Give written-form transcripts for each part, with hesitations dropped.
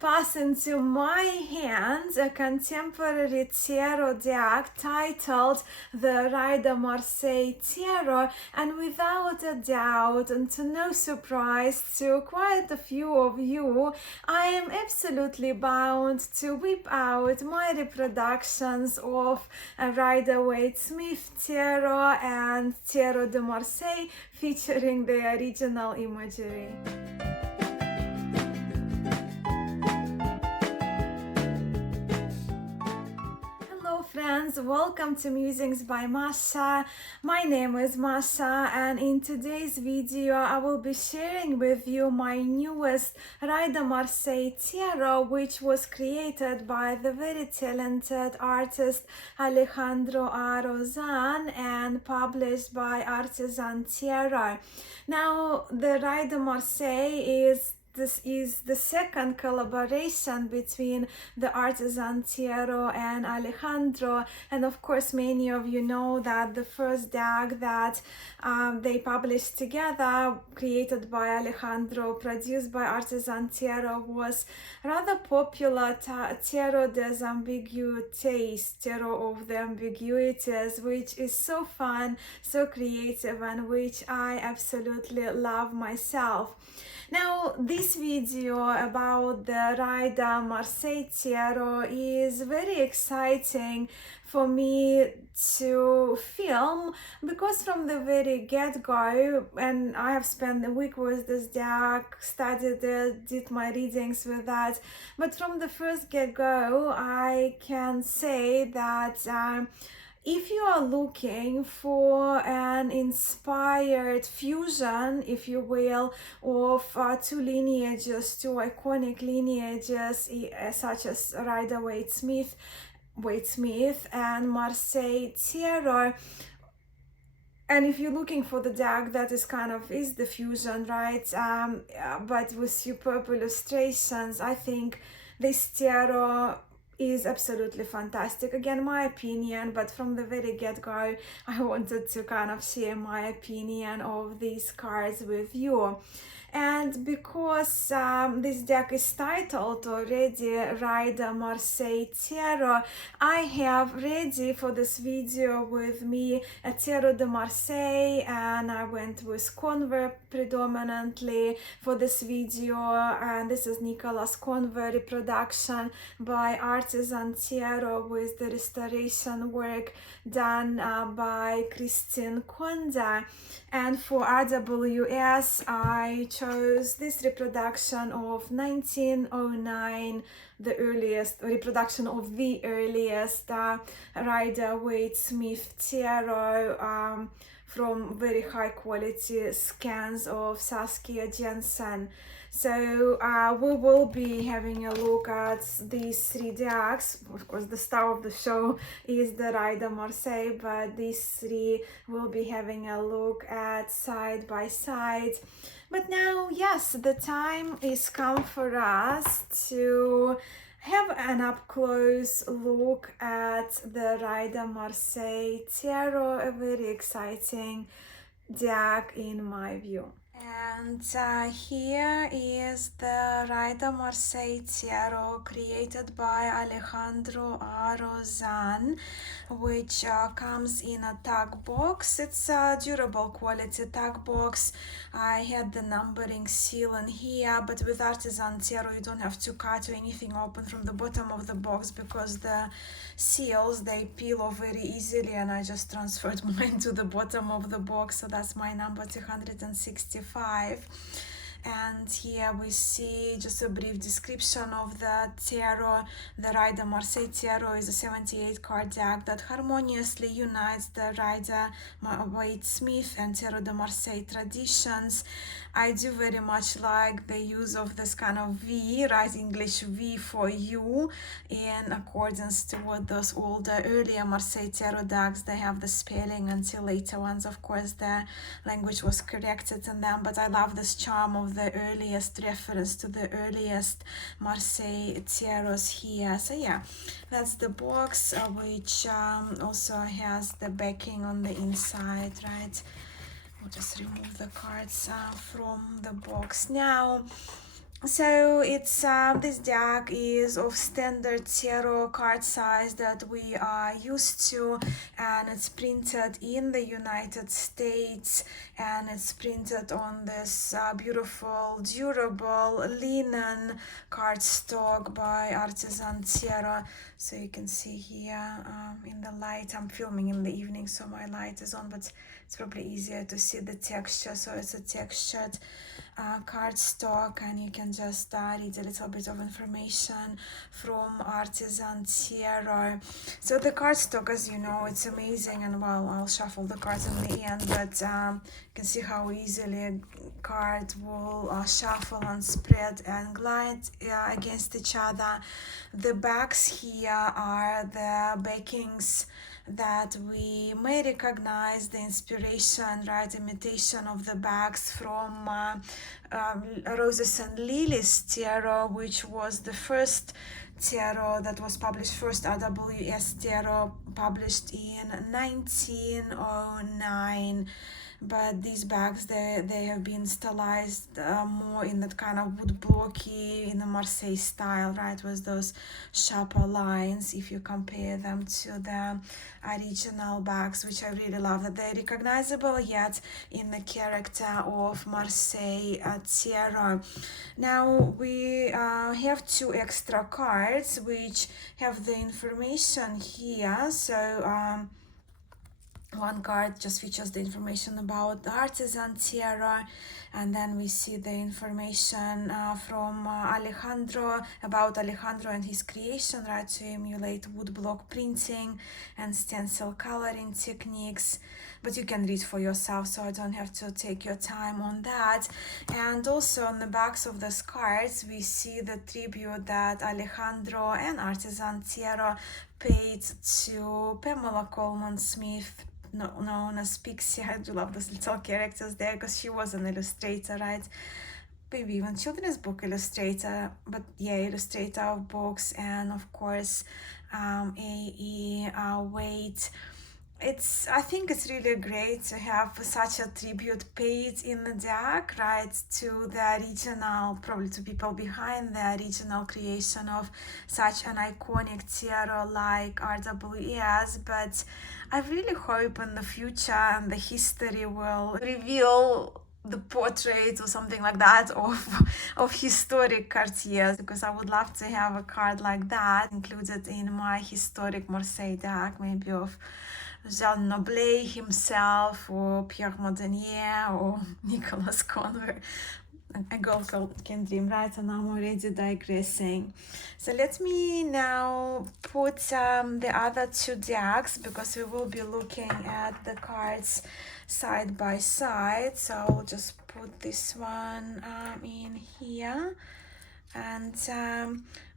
pass into my hands a contemporary tarot deck titled the Rider-Marseille Tarot, and without a doubt, and to no surprise to quite a few of you, I am absolutely bound to whip out my reproductions of a Rider-Waite-Smith Tarot and Tarot de Marseille featuring the original imagery. Friends, welcome to Musings by Mascha. My name is Mascha, and in today's video I will be sharing with you my newest Rider-Marseille Tarot, which was created by the very talented artist Alejandro A.R.Rozan and published by Artisan Tarot. Now, the Rider-Marseille this is the second collaboration between the Artisan Tarot and Alejandro, and of course many of you know that the first deck that they published together, created by Alejandro, produced by Artisan Tarot, was rather popular, Tarot des Ambiguités, Tarot of the Ambiguities, which is so fun, so creative, and which I absolutely love myself. Now, this video about the Rider-Marseille Tarot is very exciting for me to film, because from the very get-go, and I have spent a week with this deck, studied it, did my readings with that, but from the first get-go I can say that if you are looking for an inspired fusion, if you will, of two lineages, two iconic lineages such as Rider-Waite-Smith and Marseille Tarot, and if you're looking for the deck that is the fusion, right, but with superb illustrations, I think this tarot is absolutely fantastic. Again, my opinion, but from the very get-go I wanted to share my opinion of these cards with you. And because this deck is titled already Rider-Marseille Tarot, I have ready for this video with me a Tarot de Marseille, and I went with Conver predominantly for this video, and this is Nicolas Conver reproduction by Artisan Tarot with the restoration work done by N.Conver. And for RWS, I chose this reproduction of 1909, the earliest reproduction of the earliest Rider-Waite-Smith Tarot from very high quality scans of Saskia Jensen. So we will be having a look at these three decks. Of course, the star of the show is the Rider-Marseille, but these three will be having a look at side by side. But now, yes, the time is come for us to have an up-close look at the Rider-Marseille Tarot, a very exciting deck in my view. And here is the Rider-Marseille Tarot created by Alejandro A.R.Rozan, which comes in a tag box. It's a durable quality tag box. I had the numbering seal in here, but with Artisan Tarot you don't have to cut or anything open from the bottom of the box, because the seals, they peel off very easily, and I just transferred mine to the bottom of the box, so that's my number 265. And here we see just a brief description of the tarot. The Rider-Marseille Tarot is a 78 card deck that harmoniously unites the Rider-Waite-Smith and Tarot de Marseille traditions. I do very much like the use of this V, right, English V for you, in accordance to what those older, earlier Marseille Tarot decks, they have the spelling, until later ones, of course, the language was corrected in them, but I love this charm of the earliest reference to the earliest Marseille Tarots here. So yeah, that's the box, which also has the backing on the inside, right? We'll just remove the cards from the box now. So it's this deck is of standard tarot card size that we are used to, and it's printed in the United States, and it's printed on this beautiful durable linen cardstock by Artisan Tarot. So you can see here in the light, I'm filming in the evening so my light is on, but it's probably easier to see the texture. So it's a textured cardstock, and you can just read a little bit of information from Artisan Tarot. So the cardstock, as you know, it's amazing, and well, I'll shuffle the cards in the end, but you can see how easily a card will shuffle and spread and glide against each other. The backs here are the backings that we may recognize the inspiration, right, imitation of the backs from Roses and Lilies Tarot, which was the first tarot that was published, first RWS tarot published in 1909. But these bags, they have been stylized more in that kind of wood blocky, in the Marseille style, right, with those sharper lines if you compare them to the original bags, which I really love, that they're recognizable yet in the character of Marseille Tarot. Now we have two extra cards which have the information here. So one card just features the information about the Artisan Tarot, and then we see the information from Alejandro, about Alejandro and his creation, right, to emulate woodblock printing and stencil coloring techniques. But you can read for yourself, so I don't have to take your time on that. And also on the backs of those cards, we see the tribute that Alejandro and Artisan Tarot paid to Pamela Coleman Smith, known as Pixie. I do love those little characters there because she was an illustrator, right? Maybe even children's book illustrator, but yeah, illustrator of books, and of course A.E. Waite. I think it's really great to have such a tribute paid in the deck, right, to the original, probably to people behind the original creation of such an iconic tarot like RWS. But I really hope in the future and the history will reveal the portrait or something like that of historic Cartiers, because I would love to have a card like that included in my historic Marseille deck, maybe of Jean Noblet himself, or Pierre Modenier, or Nicolas Conver. A girl can dream, right? And I'm already digressing. So let me now put the other two decks, because we will be looking at the cards side by side. So I'll just put this one in here. And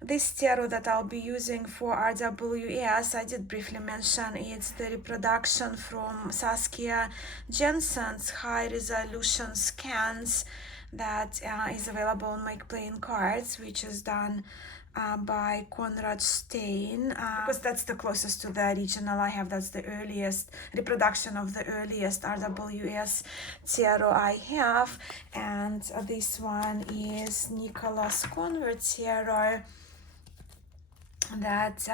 this tarot that I'll be using for RWS, I did briefly mention, it's the reproduction from Saskia Jensen's high resolution scans that is available on Make Plain Cards, which is done by Conrad Stein, because that's the closest to the original I have. That's the earliest reproduction of the earliest RWS tarot I have. And this one is Nicolas Conver tarot that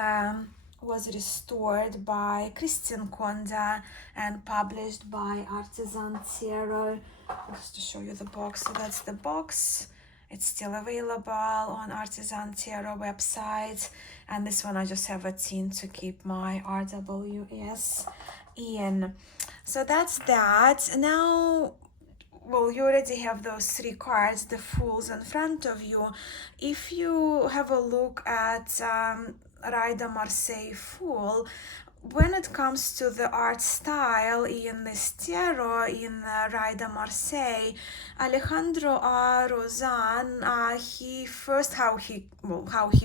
was restored by Christian Conda and published by Artisan Tarot. Just to show you the box, so that's the box. It's still available on Artisan Tarot website. And this one I just have a tin to keep my RWS in. So that's that. Now, well, you already have those three cards, the Fools, in front of you. If you have a look at Rider-Marseille Fool, when it comes to the art style in this tarot, in Rider-Marseille, Alejandro A.R.Rozan, he first, how he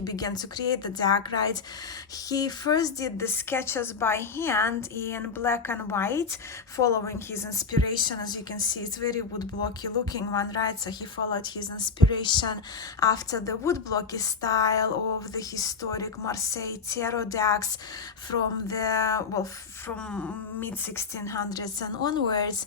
began to create the deck, right? He first did the sketches by hand in black and white, following his inspiration. As you can see, it's very woodblocky looking one, right? So he followed his inspiration after the woodblocky style of the historic Marseille tarot decks from the well, from mid 1600s and onwards.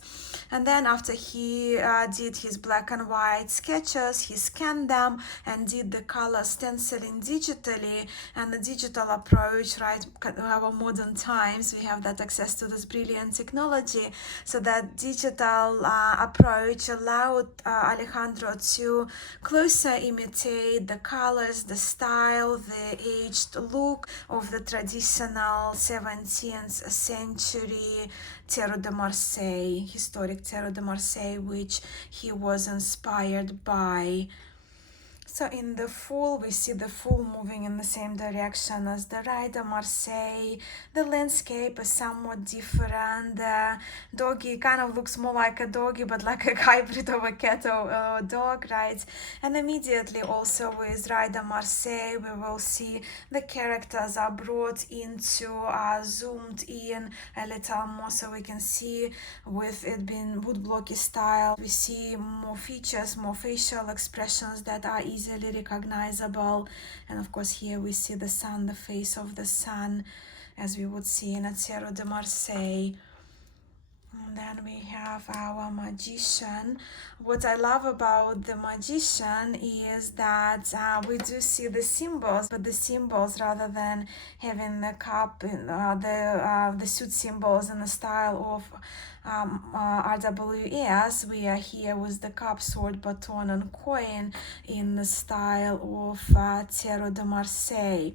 And then after he did his black and white sketches, he scanned them and did the color stenciling digitally. And the digital approach, right, our modern times, we have that access to this brilliant technology. So that digital approach allowed Alejandro to closer imitate the colors, the style, the aged look of the traditional 17th century Tarot de Marseille, historic Tarot de Marseille, which he was inspired by. So in the Fool, we see the Fool moving in the same direction as the Rider-Marseille. The landscape is somewhat different. The doggy kind of looks more like a doggy, but like a hybrid of a cat or dog, right? And immediately also with Rider-Marseille, we will see the characters are brought into, zoomed in a little more, so we can see with it being woodblocky style, we see more features, more facial expressions that are easily recognizable. And of course here we see the sun, the face of the sun, as we would see in a Tarot de Marseille. And then we have our Magician. What I love about the Magician is that we do see the symbols, but the symbols, rather than having the cup, the suit symbols in the style of RWS, we are here with the cup, sword, baton, and coin in the style of Tarot de Marseille.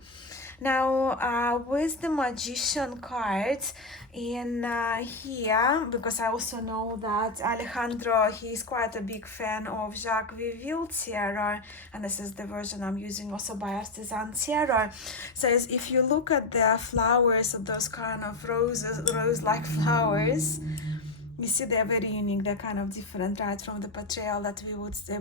Now, with the Magician cards in here, because I also know that Alejandro, he is quite a big fan of Jacques Viville Tarot, and this is the version I'm using also by Artisan Tarot. So if you look at the flowers of those kind of rose-like flowers, you see they're very unique, they're kind of different, right, from the portrayal that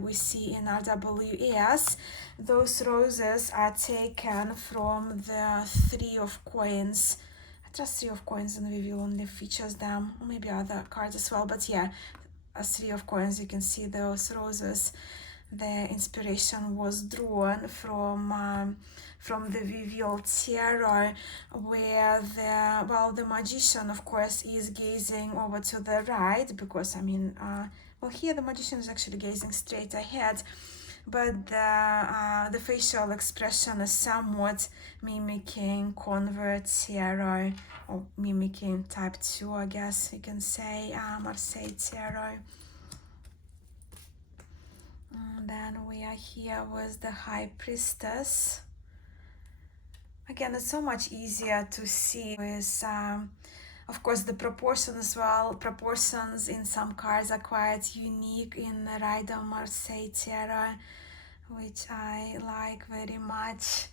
we see in RWS. Those roses are taken from the Three of Coins. I trust Three of Coins and Viville only features them, or maybe other cards as well, but yeah, as Three of Coins, you can see those roses. The inspiration was drawn from the Viville Tarot, where the Magician, of course, is gazing over to the right, because here the Magician is actually gazing straight ahead, but the facial expression is somewhat mimicking Conver Tarot, or mimicking type 2, I guess you can say, Marseille Tarot. And then we are here with the High Priestess. Again, it's so much easier to see with, of course, the proportion as well. Proportions in some cards are quite unique in the Rider-Marseille Tarot, which I like very much.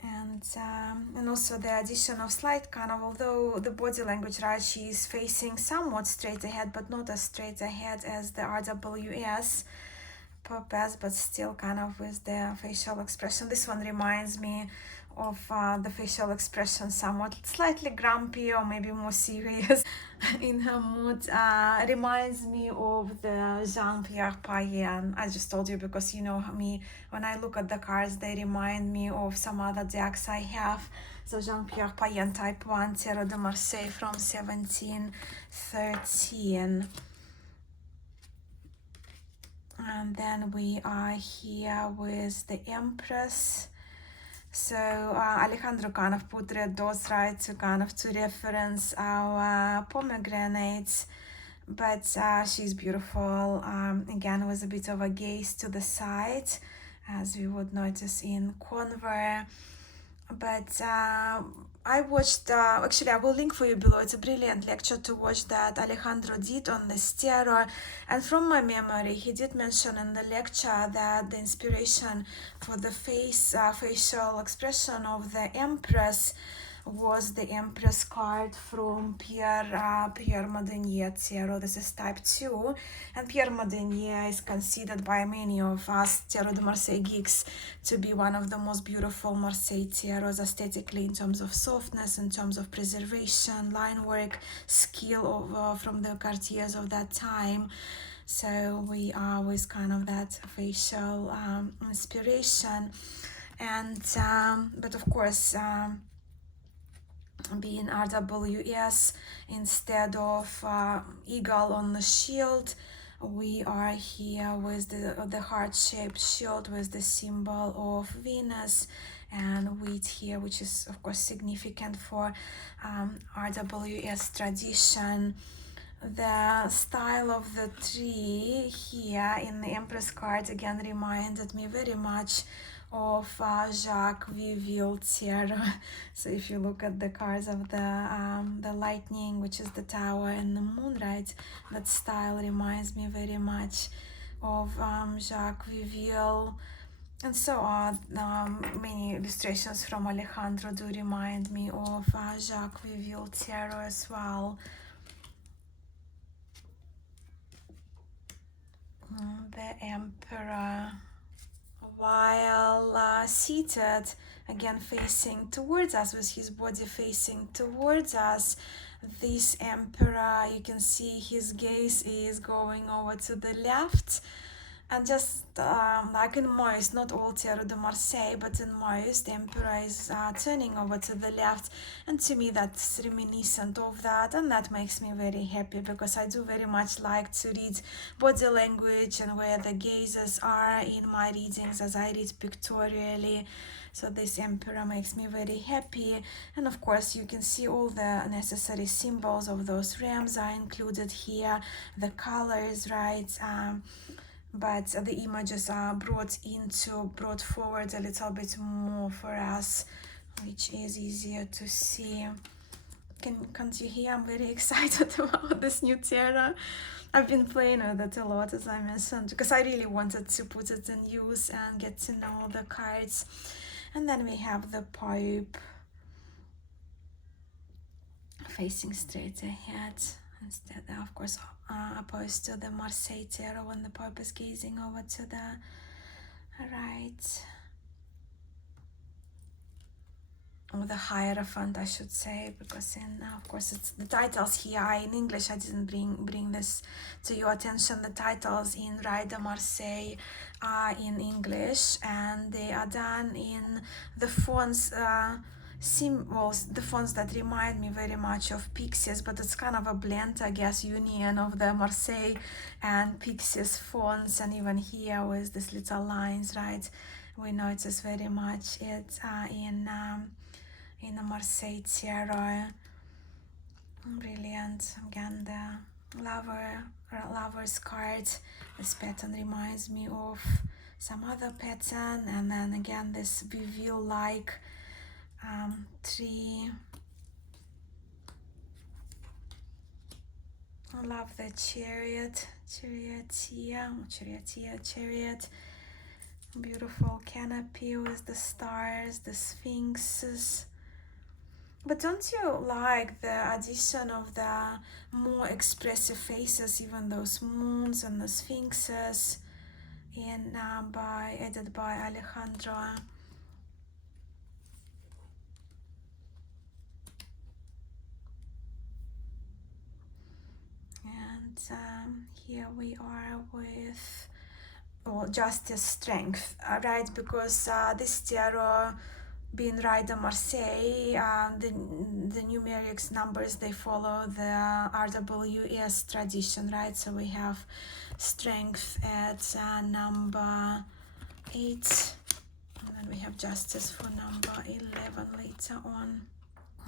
And also the addition of slight kind of, although the body language, right, she is facing somewhat straight ahead, but not as straight ahead as the RWS purpose, but still kind of with the facial expression. This one reminds me of the facial expression, somewhat slightly grumpy or maybe more serious in her mood. Reminds me of the Jean-Pierre Payen. I just told you because you know me, when I look at the cards, they remind me of some other decks I have. So Jean-Pierre Payen type 1 Tarot de Marseille from 1713. And then we are here with the Empress. So Alejandro kind of put red dots, right, to reference our pomegranates, but she's beautiful, again with a bit of a gaze to the side, as we would notice in Conver. But I watched, actually I will link for you below, it's a brilliant lecture to watch that Alejandro did on this tarot, and from my memory he did mention in the lecture that the inspiration for the facial expression of the Empress was the Empress card from Pierre Madenier Tarot. This is type 2, and Pierre Madenier is considered by many of us Tarot de Marseille geeks to be one of the most beautiful Marseille tarots aesthetically, in terms of softness, in terms of preservation, line work, skill from the courtiers of that time. So we are with kind of that facial inspiration, and but of course being RWS instead of eagle on the shield. We are here with the heart-shaped shield with the symbol of Venus and wheat here, which is of course significant for RWS tradition. The style of the tree here in the Empress card again reminded me very much of Jacques Viville Tarot. So if you look at the cards of the lightning, which is the tower, and the moon, right, that style reminds me very much of Jacques Viville. And so on. Many illustrations from Alejandro do remind me of Jacques Viville Tarot as well. The Emperor, while seated, again facing towards us, with his body facing towards us, this Emperor, you can see his gaze is going over to the left. And just like in most, not all Tarot de Marseille, but in most, the Emperor is turning over to the left. And to me, that's reminiscent of that. And that makes me very happy, because I do very much like to read body language and where the gazes are in my readings as I read pictorially. So this Emperor makes me very happy. And of course, you can see all the necessary symbols of those realms are included here. The colors, right? But the images are brought forward a little bit more for us, which is easier to see. Can't you hear? I'm very excited about this new tarot. I've been playing with it a lot, as I mentioned, because I really wanted to put it in use and get to know the cards. And then we have the Pope facing straight ahead, instead, of course, opposed to the Marseille Tarot when the Pope is gazing over to the right. Or the Hierophant, I should say, because of course, it's the titles here. In English, I didn't bring this to your attention. The titles in Rider-Marseille are in English, and they are done in the fonts, symbols, the fonts that remind me very much of Pixies, but it's kind of a blend, I guess, union of the Marseille and Pixies fonts. And even here with these little lines, right, we notice very much it in the Marseille Tarot. Brilliant. Again, the lover's card. This pattern reminds me of some other pattern, and then again this Viville-like tree. I love the chariot. Beautiful canopy with the stars, the sphinxes. But don't you like the addition of the more expressive faces, even those moons and the sphinxes, added by Alejandro? And here we are with justice, strength, right? Because this tarot, being Rider-Marseille, the numerics numbers, they follow the RWS tradition, right? So we have strength at number 8, and then we have justice for number 11 later on.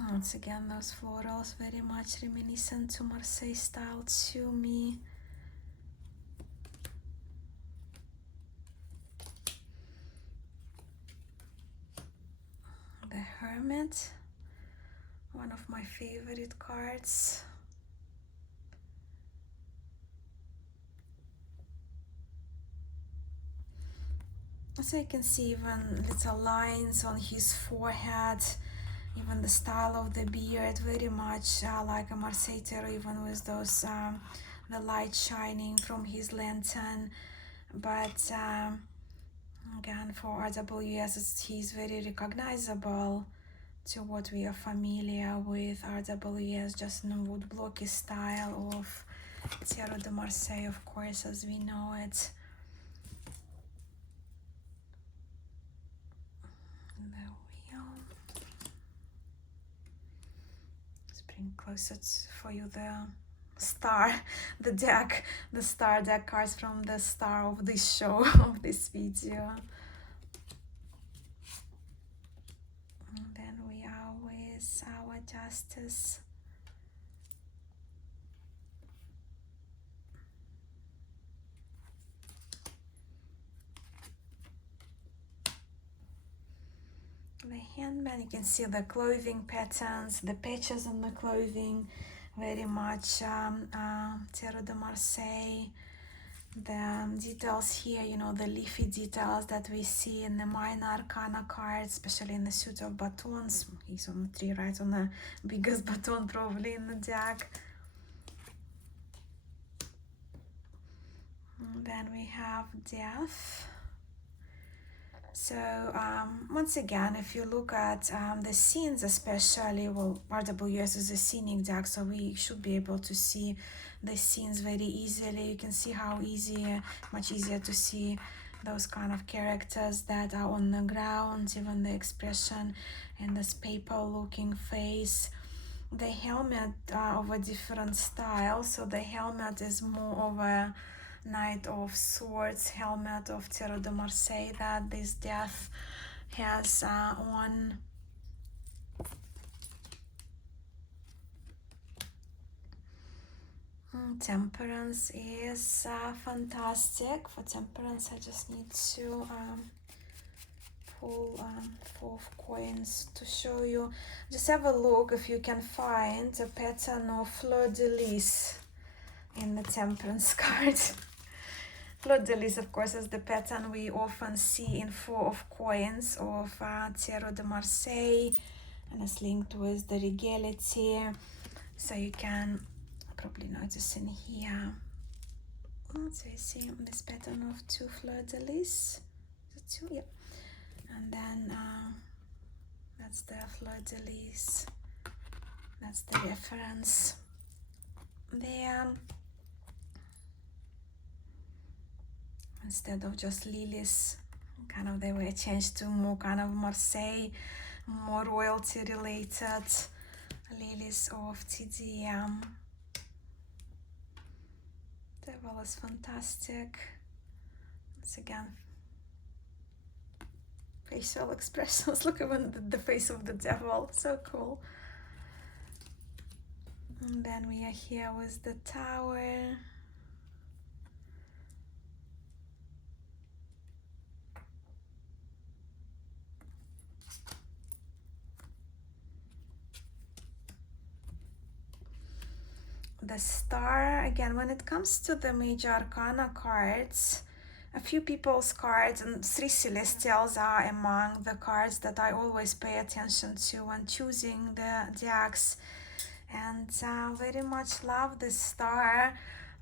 Once again, those florals very much reminiscent to Marseille style to me. The Hermit, one of my favorite cards. So you can see even little lines on his forehead, even the style of the beard, very much like a Marseille Tarot, even with those the light shining from his lantern. But again, for RWS, he's very recognizable to what we are familiar with. RWS, just in a wood blocky style of Tarot de Marseille, of course, as we know it. The wheel. bring closer for you the star, the deck, the star deck cards from the star of this show, of this video. And then we are with our Justice. The Handman, you can see the clothing patterns, the patches on the clothing, very much Tarot de Marseille. The details here, you know, the leafy details that we see in the minor arcana cards, especially in the suit of batons. He's on the tree, right on the biggest baton probably in the deck. And then we have Death. So once again, if you look at the scenes especially, well, RWS is a scenic deck, so we should be able to see the scenes very easily. You can see how much easier to see those kind of characters that are on the ground, even the expression in this paper-looking face. The helmet of a different style, so the helmet is more of a Knight of Swords helmet of Tarot de Marseille that this Death has on. Temperance is fantastic. For Temperance, I just need to pull 4 of coins to show you. Just have a look if you can find a pattern of fleur-de-lis in the Temperance card. Fleur-de-lis, of course, is the pattern we often see in 4 of coins of Tarot de Marseille, and it's linked with the regality. So you can probably notice in here. So you see this pattern of 2 fleur-de-lis. Is it 2? Yeah. And then that's the fleur-de-lis. That's the reference there. Instead of just lilies, kind of they were changed to more kind of Marseille, more royalty related lilies of TdM. Devil is fantastic. Once again, facial expressions. Look at the face of the devil, so cool. And then we are here with the Tower. The Star, again, when it comes to the major arcana cards, a few people's cards and 3 celestials are among the cards that I always pay attention to when choosing the decks, and very much love the Star.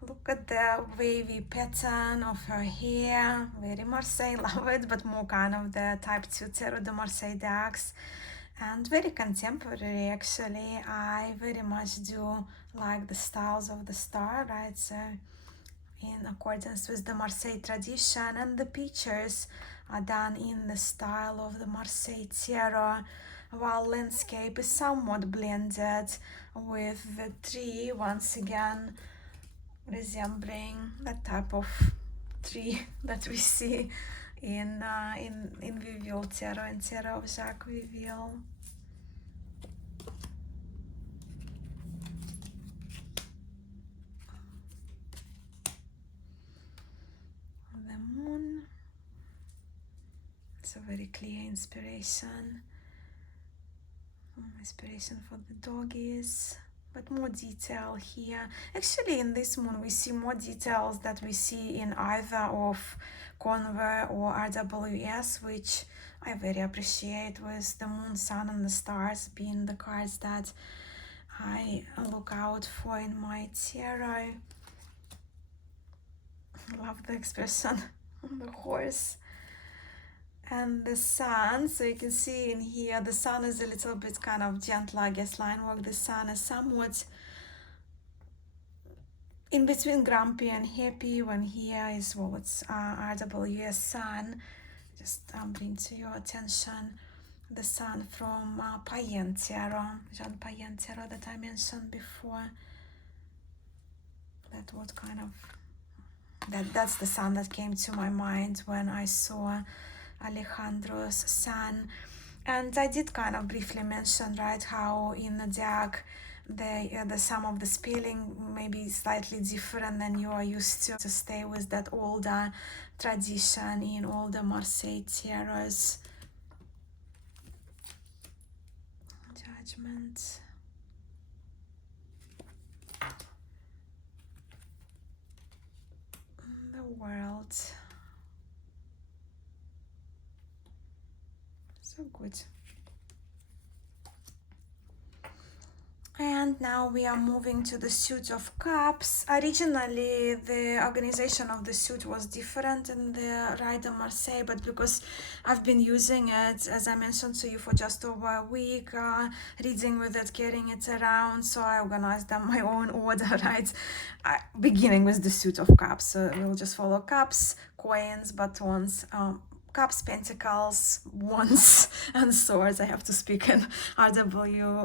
Look at the wavy pattern of her hair, very Marseille, love it, but more kind of the type 2 Tarot de Marseille decks. And very contemporary, actually. I very much do like the styles of the Star, right? So in accordance with the Marseille tradition, and the pictures are done in the style of the Marseille Tarot, while landscape is somewhat blended with the tree, once again resembling that type of tree that we see in Vivial Tarot and Tarot of Jacques Vivial. The Moon. It's a very clear inspiration. Inspiration for the doggies, but more detail here. Actually, in this Moon, we see more details that we see in either of Conver or RWS, which I very appreciate, with the Moon, Sun, and the Stars being the cards that I look out for in my tarot. Love the expression on the horse. And the Sun, so you can see in here, the Sun is a little bit kind of gentle, I guess, line work. The Sun is somewhat in between grumpy and happy, when here is, well, it's RWS Sun. Just bring to your attention the Sun from Payen Tarot, Jean Payen Tarot that I mentioned before. That would kind of, that's the Sun that came to my mind when I saw Alejandro's Sun. And I did kind of briefly mention, right, how in the deck the sum of the spelling may be slightly different than you are used to stay with that older tradition in older Marseille tarots. Judgment. The World. So good. And now we are moving to the Suit of Cups. Originally, the organization of the suit was different in the Rider-Marseille, but because I've been using it, as I mentioned to you, for just over a week, reading with it, carrying it around, so I organized them my own order, right? Beginning with the Suit of Cups. So we'll just follow cups, coins, batons, Cups, Pentacles, Wands, and Swords. I have to speak in RWS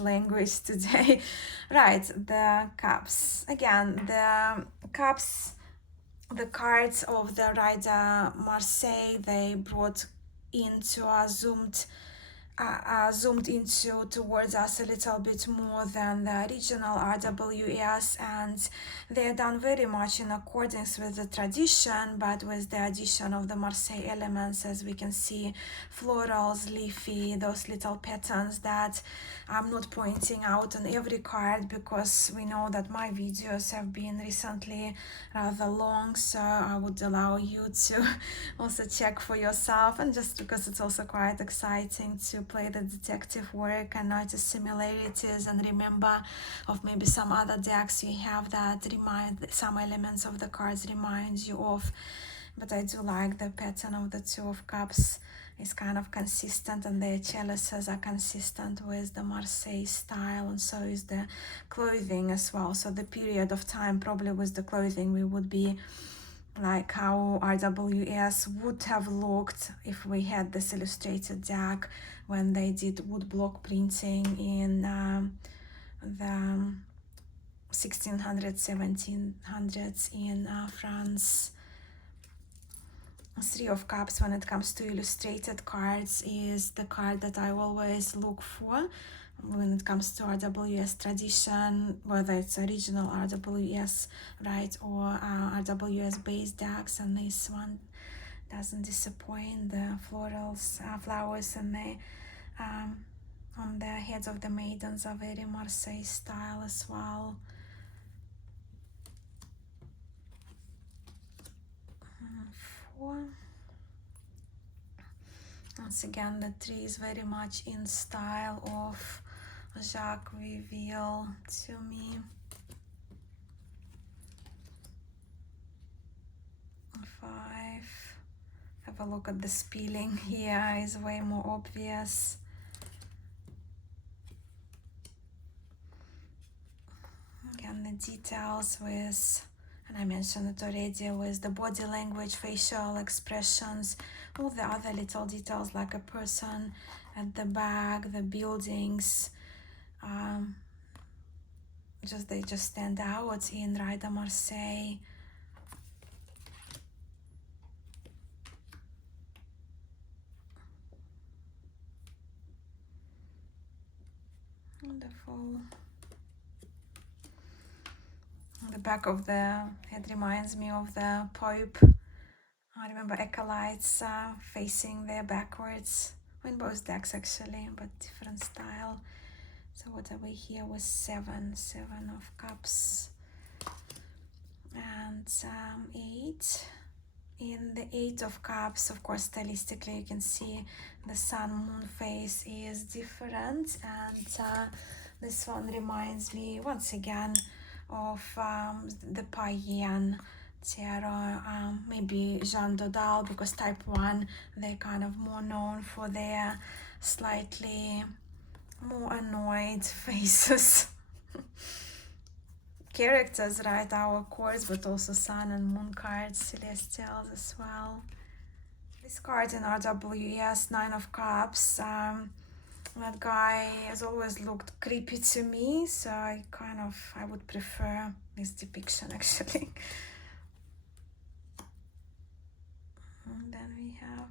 language today. Right, the Cups. Again, the Cups, the cards of the Rider-Marseille, they brought into a zoomed into towards us a little bit more than the original RWS, and they are done very much in accordance with the tradition, but with the addition of the Marseille elements, as we can see, florals, leafy, those little patterns that I'm not pointing out on every card because we know that my videos have been recently rather long, so I would allow you to also check for yourself, and just because it's also quite exciting to play the detective work and notice similarities and remember of maybe some other decks you have that remind some elements of the cards remind you of. But I do like the pattern of the Two of Cups. Is kind of consistent, and the chalices are consistent with the Marseille style, and so is the clothing as well. So the period of time probably with the clothing we would be like how RWS would have looked if we had this illustrated deck when they did woodblock printing in the 1600s, 1700s in France. Three of Cups, when it comes to illustrated cards, is the card that I always look for when it comes to RWS tradition, whether it's original RWS, right, or RWS based decks, and this one doesn't disappoint. The florals, flowers, and the on the heads of the maidens are very Marseille style as well. Once again, the tree is very much in style of Jacques Viville to me. 5. Have a look at the spilling here, is way more obvious. Again, the details with, and I mentioned it already, with the body language, facial expressions, all the other little details like a person at the back, the buildings, they just stand out in Rider-Marseille. Wonderful. The back of the head reminds me of the Pope. I remember acolytes facing there backwards, in both decks actually, but different style. So what are we here with 7 of Cups and 8. In the 8 of Cups, of course, stylistically you can see the sun moon phase is different, and this one reminds me once again of the Payen Tarot, maybe Jean Dodal, because type 1, they're kind of more known for their slightly more annoyed faces. Characters, right, our course, but also sun and moon cards, celestials as well. This card in RWS, Nine of Cups. That guy has always looked creepy to me, so I would prefer this depiction actually. And then we have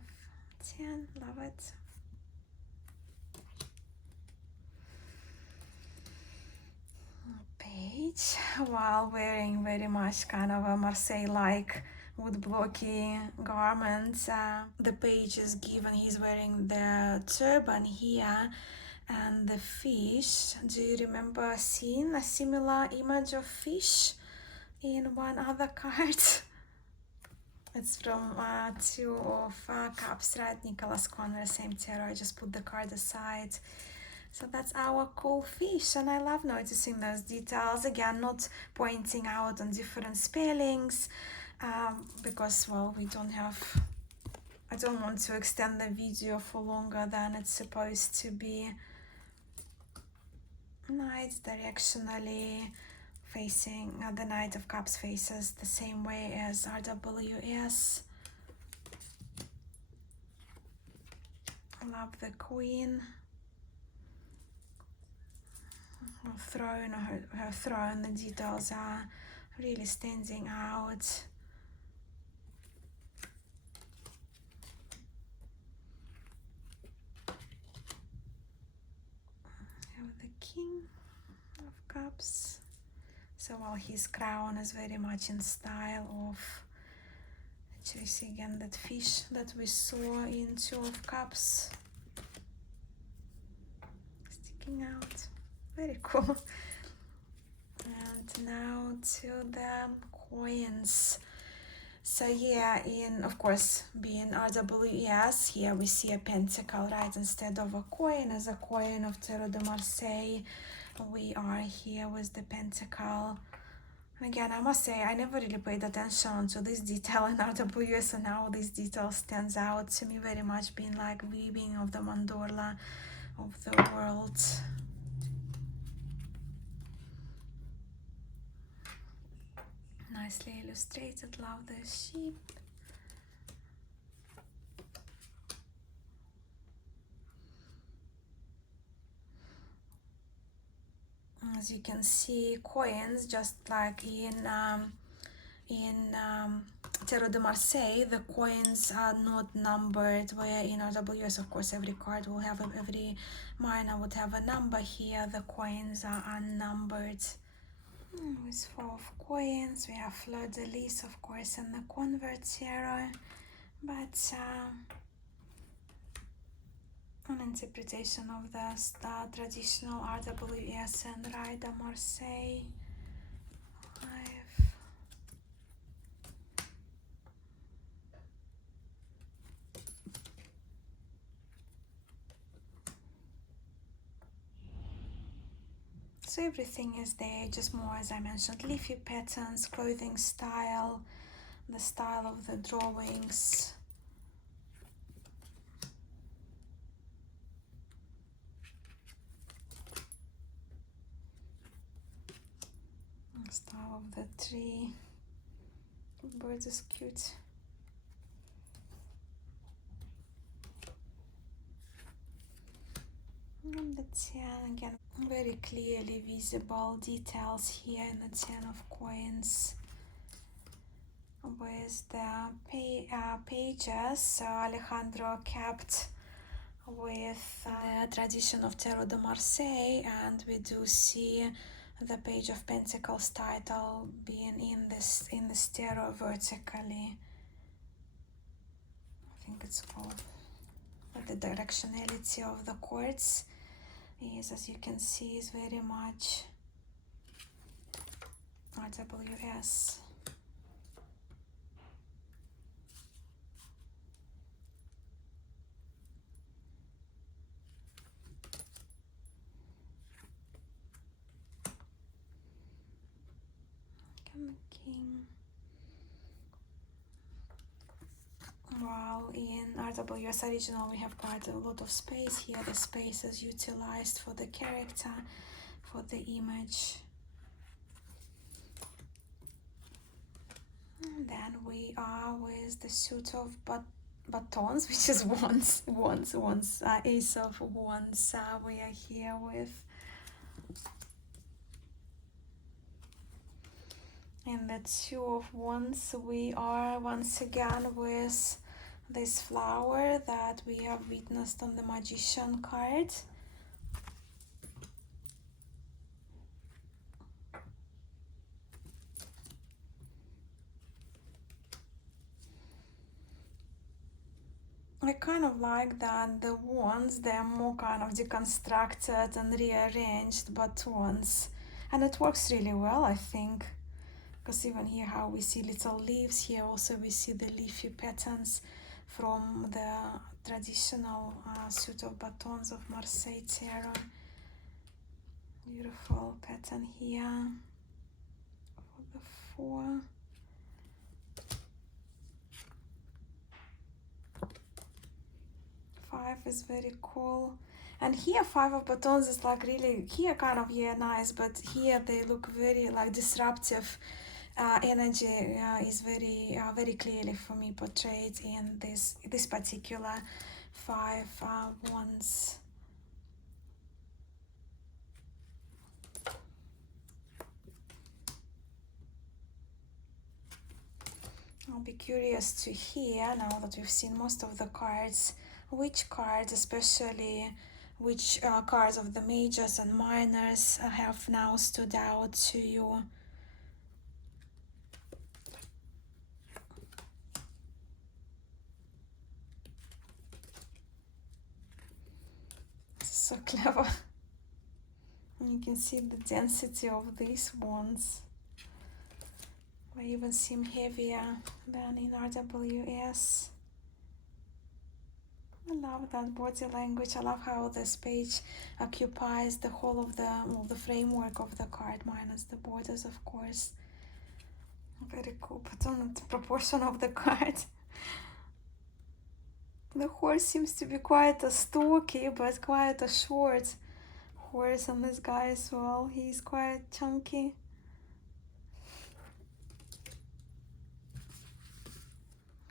10, love it. Page, while wearing very much kind of a Marseille-like wood-blocky garment. The page is given, he's wearing the turban here and the fish. Do you remember seeing a similar image of fish in one other card? It's from Two of Cups, right? Nicolas Conver, same tarot. I just put the card aside. So that's our cool fish, and I love noticing those details. Again, not pointing out on different spellings, because, well, we don't have... I don't want to extend the video for longer than it's supposed to be. Knights directionally facing, the Knight of Cups faces the same way as RWS. I love the Queen. Her throne, the details are really standing out. Have the King of Cups. So while his crown is very much in style of chasing again that fish that we saw in Two of Cups, sticking out. Very cool. And now to the coins. So yeah, of course, being RWS, here we see a pentacle, right? Instead of a coin, as a coin of Rider-Marseille, we are here with the pentacle. Again, I must say, I never really paid attention to this detail in RWS, and now this detail stands out to me very much, being like weaving of the mandorla of the world. Nicely illustrated, love the sheep. As you can see, coins, just like in Rider-Marseille, the coins are not numbered, where in RWS, of course, every card will have, every miner would have a number. Here, the coins are unnumbered. With 4 of coins, we have fleur-de-lis, of course, and the Conver tarot, but an interpretation of the traditional RWS and Rider-Marseille. 5. So everything is there, just more, as I mentioned, leafy patterns, clothing style, the style of the drawings. The style of the tree. The bird is cute. And the 10, again, very clearly visible details here in the 10 of coins with the pages. So Alejandro kept with the tradition of Rider-Marseille, and we do see the page of Pentacles title being in this tarot vertically. I think it's called. But the directionality of the chords is, as you can see, is very much RWS. King. While in RWS original we have quite a lot of space, here the space is utilized for the character, for the image. And then we are with the suit of batons, which is wands, Ace of Wands. We are here with, in the Two of Wands, we are once again with this flower that we have witnessed on the Magician card. I kind of like that the wands, they're more kind of deconstructed and rearranged batons, and it works really well, I think, because even here how we see little leaves, here also we see the leafy patterns from the traditional suit of batons of Marseille Tarot. Beautiful pattern here for the 4. Five is very cool, and here 5 of batons is like really, here kind of, yeah, nice, but here they look very like disruptive. Energy is very clearly for me portrayed in this particular 5 wands. I'll be curious to hear, now that we've seen most of the cards, which cards, especially which cards of the majors and minors have now stood out to you. So clever. And you can see the density of these wands. They even seem heavier than in RWS. I love that body language. I love how this page occupies the whole of the framework of the card, minus the borders, of course. Very cool, but on the proportion of the card. The horse seems to be quite a stocky, but quite a short horse, and this guy as well. He's quite chunky.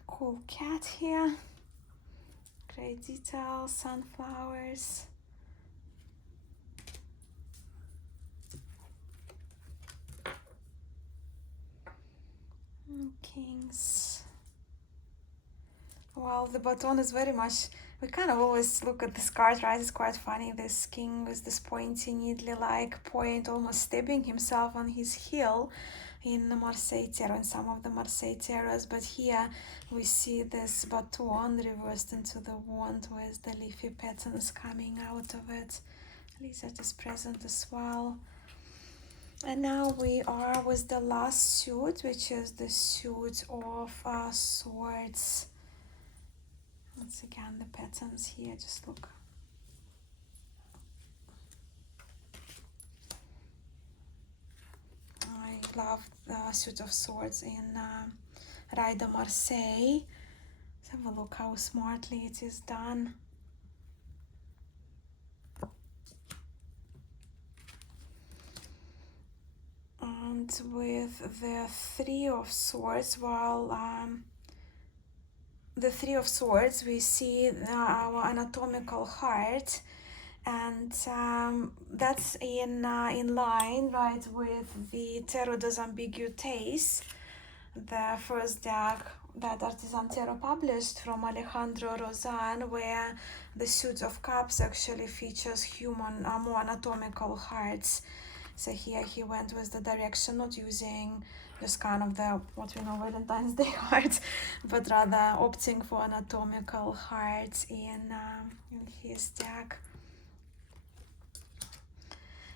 Cool cat here. Great details, sunflowers. Kings. Well, the baton is very much, we kind of always look at this card, right? It's quite funny. This king with this pointy, needly-like point, almost stabbing himself on his heel in the Marseille Tarot, in some of the Marseille Tarots. But here we see this baton reversed into the wand with the leafy patterns coming out of it. Lizard is present as well. And now we are with the last suit, which is the suit of swords. Once again, the patterns here, just look. I love the suit of swords in Rider-Marseille. Let's have a look how smartly it is done. And with the 3 of swords, well, the 3 of swords, we see our anatomical heart, and that's in line, right, with the Tarot des Ambiguïtés, the first deck that Artisan Tarot published from Alejandro Rozan, where the suit of cups actually features human, more anatomical hearts. So here he went with the direction, not using just kind of the, what we know, Valentine's Day hearts, but rather opting for anatomical hearts in his deck.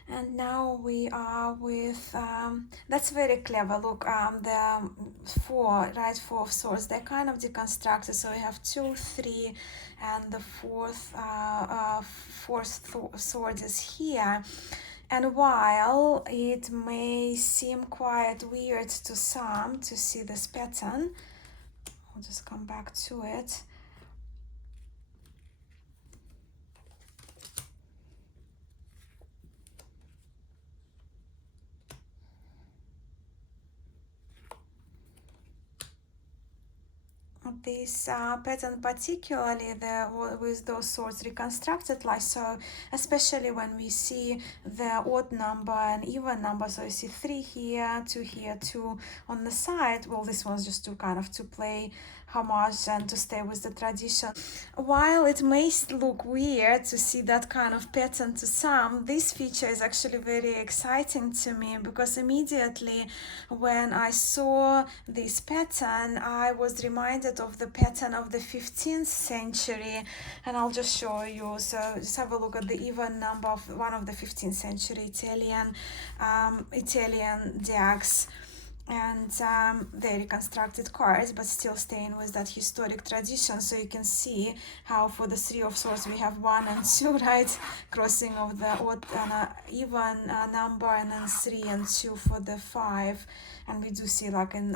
And now we are with, that's very clever, look, the 4, right, 4 of swords, they're kind of deconstructed, so we have 2, 3, and the fourth sword is here. And while it may seem quite weird to some to see this pattern, I'll just come back to it. this pattern, particularly with those swords reconstructed, like so, especially when we see the odd number and even number. So you see 3 here, 2 here, 2 on the side. Well, this one's just to kind of to play homage and to stay with the tradition. While it may look weird to see that kind of pattern to some, this feature is actually very exciting to me, because immediately when I saw this pattern, I was reminded of the pattern of the 15th century, and I'll just show you. So just have a look at the even number of one of the 15th century Italian decks. And they reconstructed cards, but still staying with that historic tradition. So you can see how for the 3 of swords we have 1 and 2, right, crossing of the odd even number, and then 3 and 2 for the 5. And we do see like in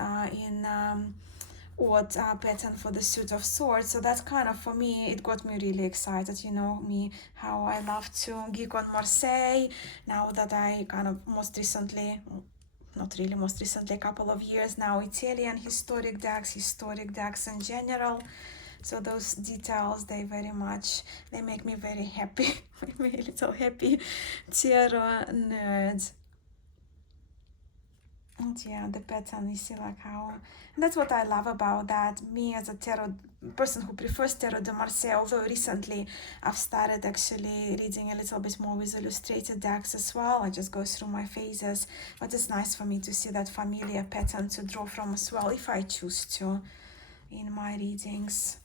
odd pattern for the suit of swords. So that's kind of, for me, it got me really excited. You know me, how I love to geek on Marseille. Now that I kind of most recently, a couple of years now, Italian historic decks in general. So those details, they make me very happy. Make me a little happy tarot nerd. And yeah, the pattern, you see like how, and that's what I love about that. Me as a tarot person who prefers Tarot de Marseille, although recently I've started actually reading a little bit more with illustrated decks as well. I just go through my phases, but it's nice for me to see that familiar pattern to draw from as well, if I choose to, in my readings.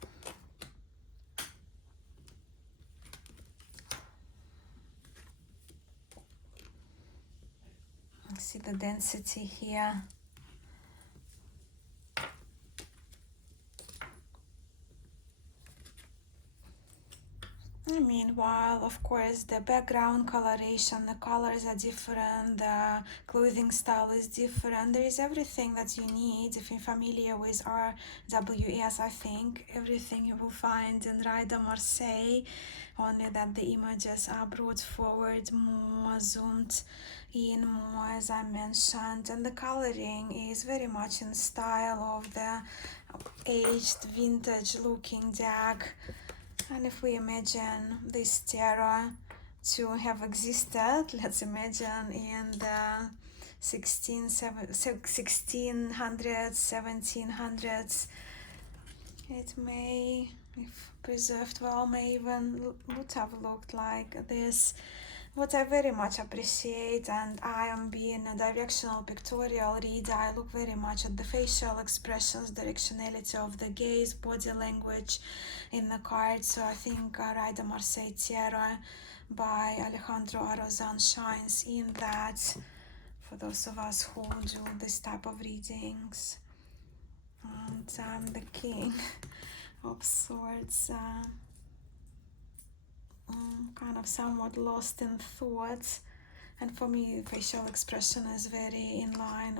See the density here. Meanwhile, of course, the background coloration, the colors are different, the clothing style is different. There is everything that you need if you're familiar with RWS. I think everything you will find in Rider-Marseille, only that the images are brought forward, more zoomed in, more, as I mentioned, and the coloring is very much in style of the aged vintage looking deck. And if we imagine this tarot to have existed, let's imagine in the 1600s, 1700s, it may, if preserved well, may even would have looked like this. What I very much appreciate, and I am being a directional pictorial reader, I look very much at the facial expressions, directionality of the gaze, body language in the cards. So I think Rider-Marseille Tarot by Alejandro A.R.Rozan shines in that for those of us who do this type of readings. And I'm the King of Swords. Kind of somewhat lost in thoughts, and for me facial expression is very in line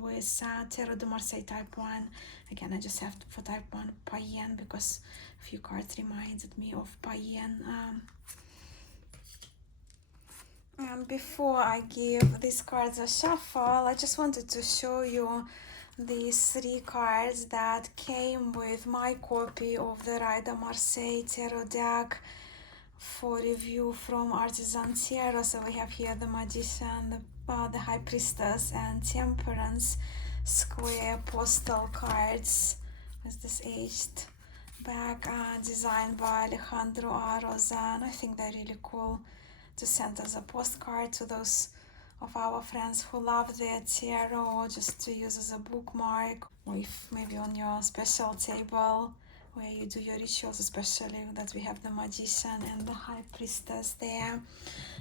with Tarot de Marseille type 1. Again, I just have to, for type 1, Payen, because a few cards reminded me of Payen. And before I give these cards a shuffle, I just wanted to show you these 3 cards that came with my copy of the Rider-Marseille Tarot deck for review from Artisan Tarot. So we have here the Magician, the High Priestess, and Temperance square postal cards with this aged back, designed by Alejandro A.R.Rozan. I think they're really cool to send as a postcard to those of our friends who love their tarot, or just to use as a bookmark, or if maybe on your special table where you do your rituals, especially that we have the Magician and the High Priestess there.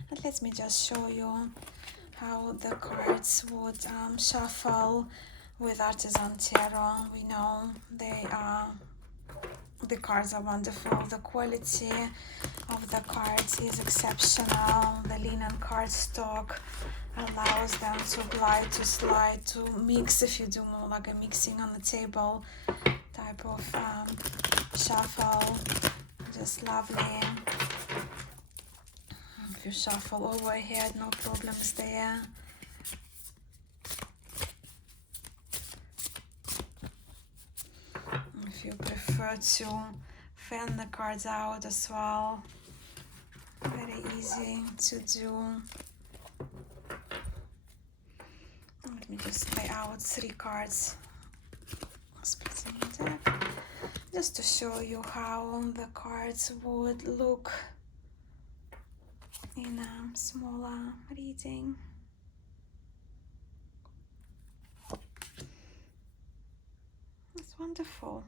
And let me just show you how the cards would shuffle with Artisan Tarot. We know the cards are wonderful, the quality of the cards is exceptional, the linen cardstock allows them to glide, to slide, to mix if you do more like a mixing on the table type of shuffle. Just lovely. If you shuffle overhead, no problems there. If you prefer to fan the cards out as well. Very easy to do. Let me just lay out 3 cards, splitting it up, just to show you how the cards would look in a smaller reading. That's wonderful.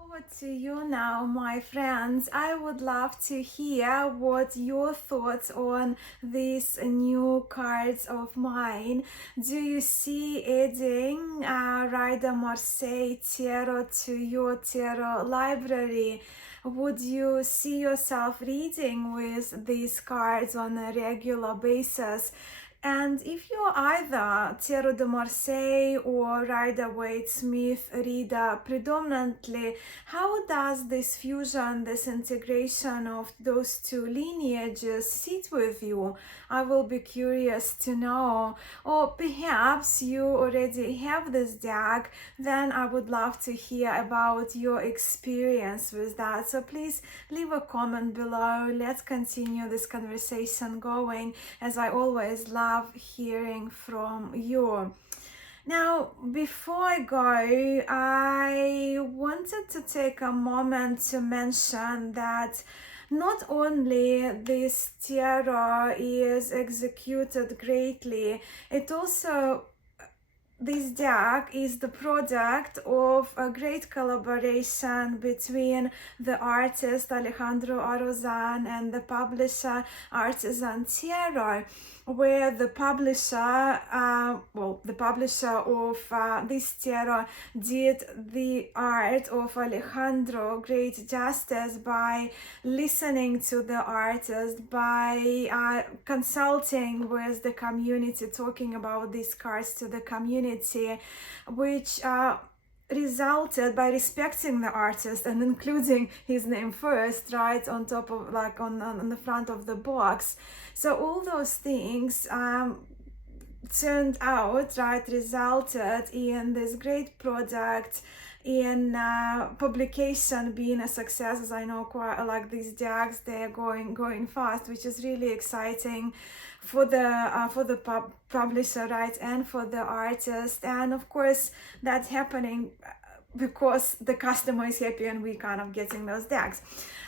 Over to you now, my friends. I would love to hear what your thoughts on these new cards of mine. Do you see adding Rider-Marseille Tarot to your tarot library? Would you see yourself reading with these cards on a regular basis? And if you're either Tarot de Marseille or Rider-Waite-Smith reader predominantly, how does this fusion, this integration of those 2 lineages sit with you? I will be curious to know. Or perhaps you already have this deck, then I would love to hear about your experience with that. So please leave a comment below. Let's continue this conversation going, as I always love hearing from you. Now, before I go, I wanted to take a moment to mention that not only this tarot is executed greatly, it also, this deck is the product of a great collaboration between the artist Alejandro A.R.Rozan and the publisher Artisan Tarot, where the publisher, the publisher of this tarot did the art of Alejandro great justice by listening to the artist, by consulting with the community, talking about these cards to the community, which resulted by respecting the artist and including his name first, right, on top of, like, on the front of the box. So all those things turned out, right, resulted in this great product, in publication being a success. As I know, quite like these decks, they're going fast, which is really exciting for the publisher, right, and for the artist. And of course that's happening because the customer is happy and we kind of getting those decks.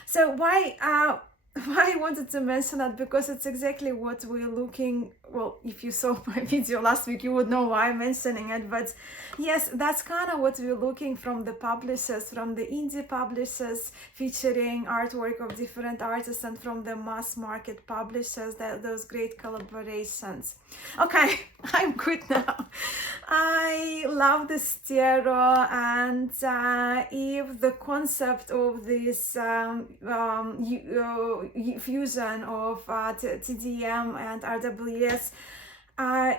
So why I wanted to mention that, because it's exactly what we're looking, well, if you saw my video last week, you would know why I'm mentioning it. But yes, that's kind of what we're looking from the publishers, from the indie publishers featuring artwork of different artists, and from the mass market publishers, those great collaborations. Okay, I'm good now. I love this tarot, and if the concept of this fusion of TdM and RWS,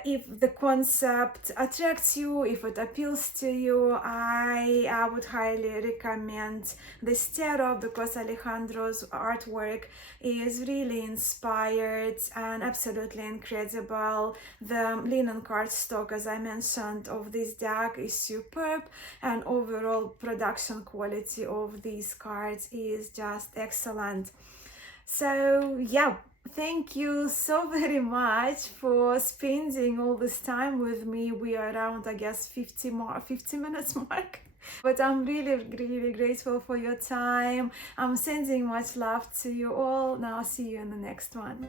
if the concept attracts you, if it appeals to you, I would highly recommend this tarot, because Alejandro's artwork is really inspired and absolutely incredible. The linen cardstock, as I mentioned, of this deck is superb, and overall production quality of these cards is just excellent. So yeah, thank you so very much for spending all this time with me. We are around, I guess, 50 minutes mark. But I'm really grateful for your time. I'm sending much love to you all. Now I'll see you in the next one.